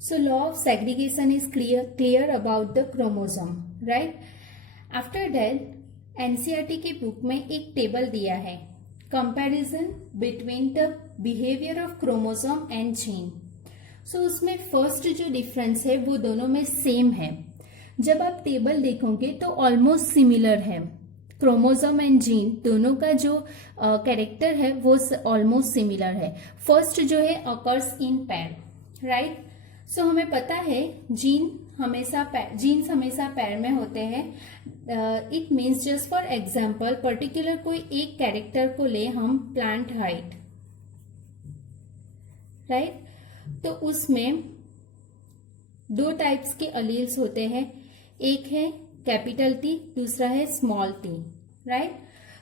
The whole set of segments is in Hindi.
So law of segregation is clear about the chromosome, right? After that, NCERT के बुक में एक टेबल दिया है, comparison between the behaviour of chromosome and gene. So उसमें फर्स्ट जो डिफरेंस है वो दोनों में सेम है. जब आप टेबल देखोगे तो ऑलमोस्ट सिमिलर है. क्रोमोसोम एंड जीन दोनों का जो कैरेक्टर है वो ऑलमोस्ट सिमिलर है. फर्स्ट जो है अकर्स इन पैर, राइट? सो हमें पता है जीन्स हमेशा पैर में होते हैं. It means just for example particular कोई एक कैरेक्टर को ले हम, प्लांट हाइट, राइट? तो उसमें दो टाइप्स के अलील्स होते हैं. एक है कैपिटल टी, दूसरा है small T, right?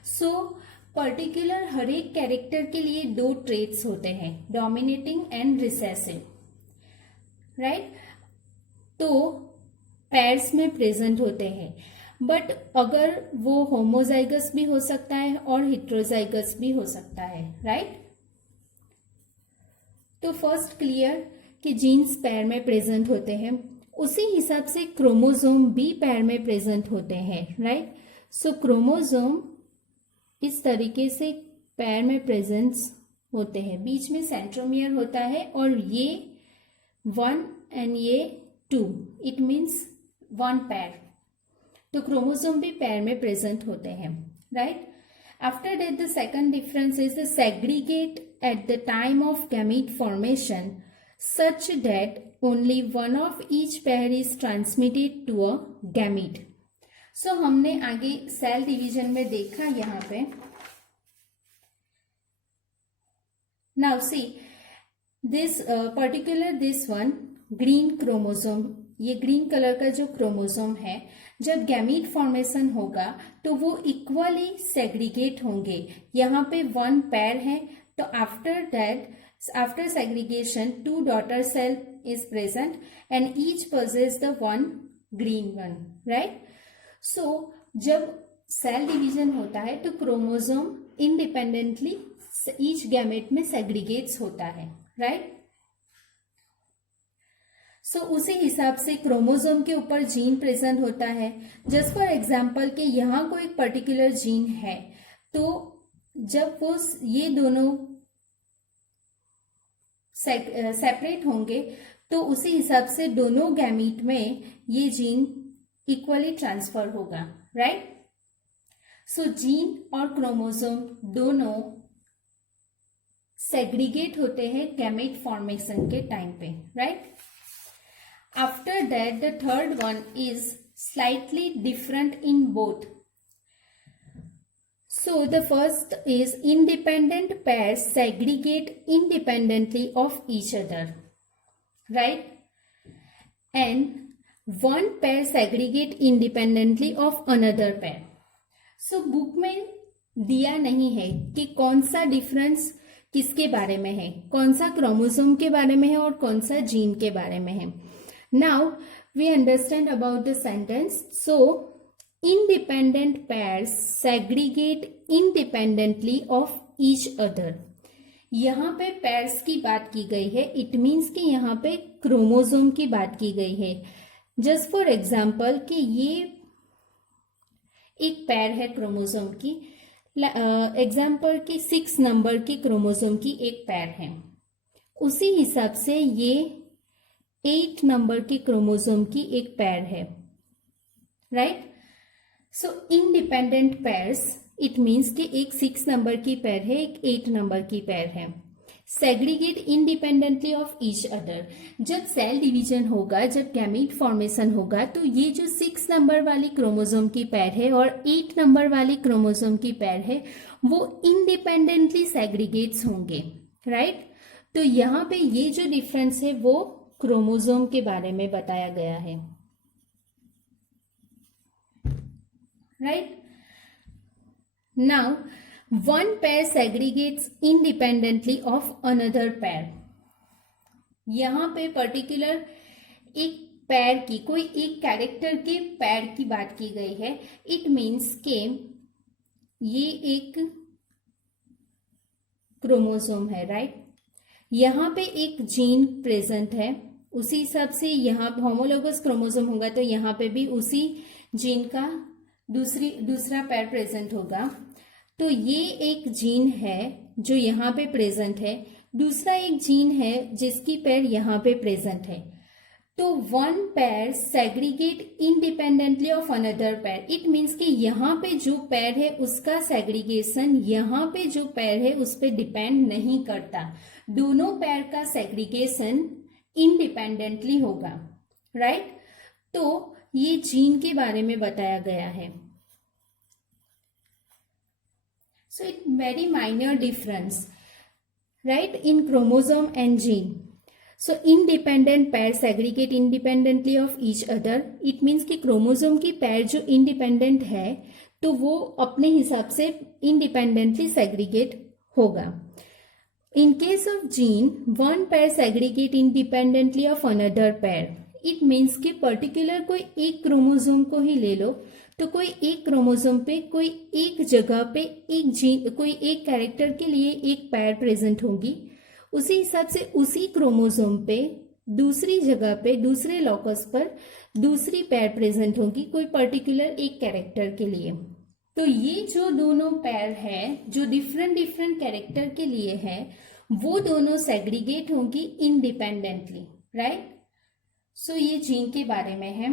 So particular हर एक कैरेक्टर के लिए दो ट्रेट्स होते हैं, डोमिनेटिंग एंड रिसेसिव, राइट? तो पैर्स में प्रेजेंट होते हैं. बट अगर वो होमोजाइगस भी हो सकता है और हेट्रोजाइगस भी हो सकता है, राइट? तो फर्स्ट क्लियर कि जीन्स पैर में प्रेजेंट होते हैं, उसी हिसाब से क्रोमोसोम भी पैर में प्रेजेंट होते हैं, राइट? सो क्रोमोसोम इस तरीके से पैर में प्रेजेंस होते हैं. बीच में सेंट्रोमियर होता है और ये 1 एंड ये 2, इट मीन्स 1 पैर. तो क्रोमोसोम भी पैर में प्रेजेंट होते हैं, right? After that the second difference is the segregate at the time of gamete formation such that only one of each pair is transmitted to a gamete. So हमने आगे सेल डिवीजन में देखा यहाँ पे. Now see this particular this one green chromosome, ये ग्रीन कलर का जो क्रोमोसोम है, जब गैमीट फॉर्मेशन होगा तो वो इक्वली सेग्रीगेट होंगे. यहाँ पे 1 पैर है, तो after segregation 2 daughter cell is present and each possess the one green one, right? So जब सेल डिवीजन होता है तो क्रोमोसोम इंडिपेंडेंटली ईच गैमेट में सेग्रीगेट्स होता है, राइट? सो उसी हिसाब से क्रोमोसोम के ऊपर जीन प्रेजेंट होता है. जस्ट फॉर एग्जाम्पल कि यहाँ को एक पर्टिकुलर जीन है, तो जब वो ये दोनों सेपरेट होंगे तो उसी हिसाब से दोनों गैमीट में ये जीन इक्वली ट्रांसफर होगा, राइट? सो जीन और क्रोमोसोम दोनों सेग्रीगेट होते हैं गैमेट फॉर्मेशन के टाइम पे, right? After that the third one is slightly different in both. So the first is independent pairs segregate independently of each other, right? And one pair segregate independently of another pair. So book में दिया नहीं है कि कौन सा डिफरेंस किसके बारे में है, कौन सा क्रोमोसोम के बारे में है और कौन सा जीन के बारे में है. Now we understand about the sentence. So independent pairs segregate independently of each other. यहाँ पे pairs की बात की गई है. इट मीन्स कि यहाँ पे क्रोमोसोम की बात की गई है. जस्ट फॉर एग्जाम्पल कि ये एक पैर है क्रोमोसोम की, एग्जाम्पल कि 6 नंबर की क्रोमोसोम की एक पैर है. उसी हिसाब से ये 8 नंबर की क्रोमोसोम की एक पैर है, right? So independent pairs, it means कि एक 6 नंबर की पैर है, एक 8 नंबर की पैर है. Segregate independently of each other. जब सेल डिवीजन होगा, जब गैमीट फॉर्मेशन होगा, तो ये जो 6 नंबर वाली क्रोमोसोम की पैर है और 8 नंबर वाली क्रोमोसोम की पैर है, वो इंडिपेंडेंटली सेग्रीगेट्स होंगे, राइट? तो यहाँ पे ये जो डिफरेंस है वो क्रोमोसोम के बारे में बताया गया है, right? Now one pair segregates independently of another pair. यहाँ पे पर्टिकुलर एक पैर की, कोई एक कैरेक्टर के पैर की बात की गई है. इट मीन्स के ये एक क्रोमोसोम है, राइट? यहाँ पे एक जीन प्रेजेंट है, उसी हिसाब से यहाँ होमोलोगस क्रोमोसोम होगा तो यहाँ पे भी उसी जीन का दूसरा पैर प्रेजेंट होगा। तो ये एक जीन है जो यहाँ पे प्रेजेंट है, दूसरा एक जीन है जिसकी पैर यहाँ पे प्रेजेंट है। तो one pair segregate independently of another पैर। इट मीन्स कि यहाँ पे जो पैर है उसका सेग्रीगेशन यहाँ पे जो पैर है उस पर डिपेंड नहीं करता, दोनों पैर का सेग्रीगेशन इंडिपेंडेंटली होगा, राइट। तो ये जीन के बारे में बताया गया है। So it very minor difference, right, in chromosome and gene. So independent pair segregate independently of each other. It means कि क्रोमोसोम की पैर जो इंडिपेंडेंट है तो वो अपने हिसाब से इंडिपेंडेंटली सेग्रीगेट होगा। In case of gene, one pair segregate independently of another pair. It means कि पर्टिकुलर कोई एक क्रोमोसोम को ही ले लो तो कोई एक क्रोमोसोम पे कोई एक जगह पे एक जीन कोई एक कैरेक्टर के लिए एक पैर प्रेजेंट होगी, उसी हिसाब से उसी क्रोमोसोम पे दूसरी जगह पे दूसरे लॉकस पर दूसरी पैर प्रेजेंट होगी कोई पर्टिकुलर एक कैरेक्टर के लिए। तो ये जो दोनों पैर है जो डिफरेंट कैरेक्टर के लिए है वो दोनों सेग्रीगेट होंगी इंडिपेंडेंटली, राइट। सो ये जीन के बारे में है।